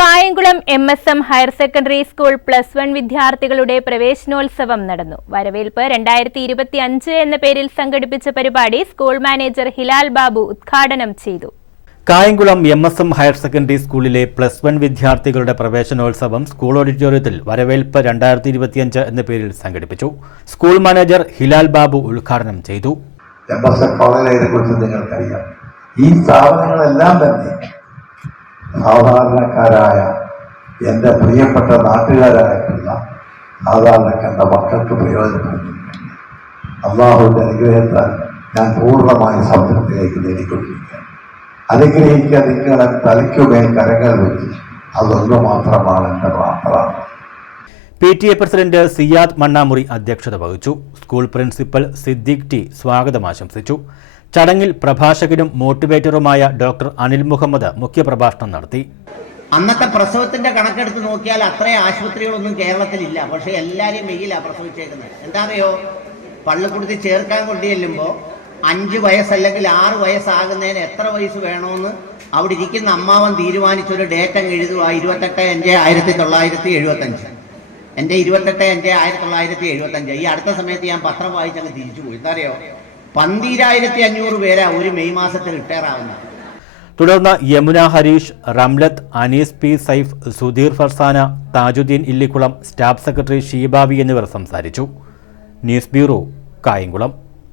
Kayamkulam MSM higher secondary school +1 വിദ്യാർത്ഥികളുടെ പ്രവേശനോത്സവം നടന്നു. വരവേൽപ്പ് 2025 എന്ന പേരിൽ സംഘടിപ്പിച്ച പരിപാടി സ്കൂൾ മാനേജർ ഹിലാൽ ബാബു ഉദ്ഘാടനം ചെയ്തു. കായംകുളം MSM ഹയർ സെക്കൻഡറി സ്കൂളിലെ +1 വിദ്യാർത്ഥികളുടെ പ്രവേശനോത്സവം സ്കൂൾ ഓഡിറ്റോറിയത്തിൽ വരവേൽപ്പ് 2025 എന്ന പേരിൽ സംഘടിപ്പിച്ചു. സ്കൂൾ മാനേജർ ഹിലാൽ ബാബു ഉദ്ഘാടനം ചെയ്തു. ഈ സ്ഥാപനങ്ങളെല്ലാം തന്നെ സാധാരണക്കാരായ എൻ്റെ പ്രിയപ്പെട്ട നാട്ടുകാരായിട്ടുള്ള സാധാരണക്കാരുടെ മക്കൾക്ക് പ്രയോജനപ്പെടുത്തുന്നു. അള്ളാഹുവിൻ്റെ അനുഗ്രഹത്താൽ ഞാൻ പൂർണ്ണമായി സംതൃപ്തിയിലേക്ക് നേടിക്കൊണ്ടിരിക്കുകയാണ്. അനുഗ്രഹിക്കാൻ നിങ്ങളെ തലയ്ക്കുമേൽ കരങ്ങൾ വെച്ച് അതൊന്നു മാത്രമാണ് എൻ്റെ പ്രാർത്ഥന. PTA പ്രസിഡന്റ് സിയാദ് മണ്ണാമുറി അധ്യക്ഷത വഹിച്ചു. സ്കൂൾ പ്രിൻസിപ്പൽ സിദ്ദീഖ് ടി സ്വാഗതം ആശംസിച്ചു. ചടങ്ങിൽ പ്രഭാഷകനും മോട്ടിവേറ്ററുമായ ഡോക്ടർ അനിൽ മുഹമ്മദ് മുഖ്യപ്രഭാഷണം നടത്തി. അന്നത്തെ പ്രസവത്തിന്റെ കണക്കെടുത്ത് നോക്കിയാൽ അത്രയും ആശുപത്രികളൊന്നും കേരളത്തിലില്ല. പക്ഷെ എല്ലാവരെയും വെയിലാണ് പ്രസവിച്ചേക്കുന്നത്. എന്താണെന്നോ, പള്ളിക്കൂടത്തിൽ ചേർക്കാൻ കൊണ്ടുചെല്ലുമ്പോൾ 5 വയസ്സല്ലെങ്കിൽ 6 വയസ്സാകുന്നതിന് എത്ര വയസ്സ് വേണമെന്ന് അവിടെ ഇരിക്കുന്ന അമ്മാവൻ തീരുമാനിച്ചൊരു ഡേറ്റ് അങ്ങ് എഴുതുക. 28/5/1975. എൻ്റെ 28/5/1975. ഈ അടുത്ത സമയത്ത് ഞാൻ പത്രം വായിച്ചങ്ങ് തിരിച്ചു പോയി. എന്താ അറിയോ, 12,500 പേരാ ഒരു മെയ് മാസത്തിൽ റിട്ടയർ ആവുന്നത്. തുടർന്ന് Yamuna Harish, Ramlath, Anees P Saif, Sudheer Farsana, Thajuddeen Illikkulam, staff secretary Sheebabi എന്നിവർ സംസാരിച്ചു. News bureau, Kayamkulam.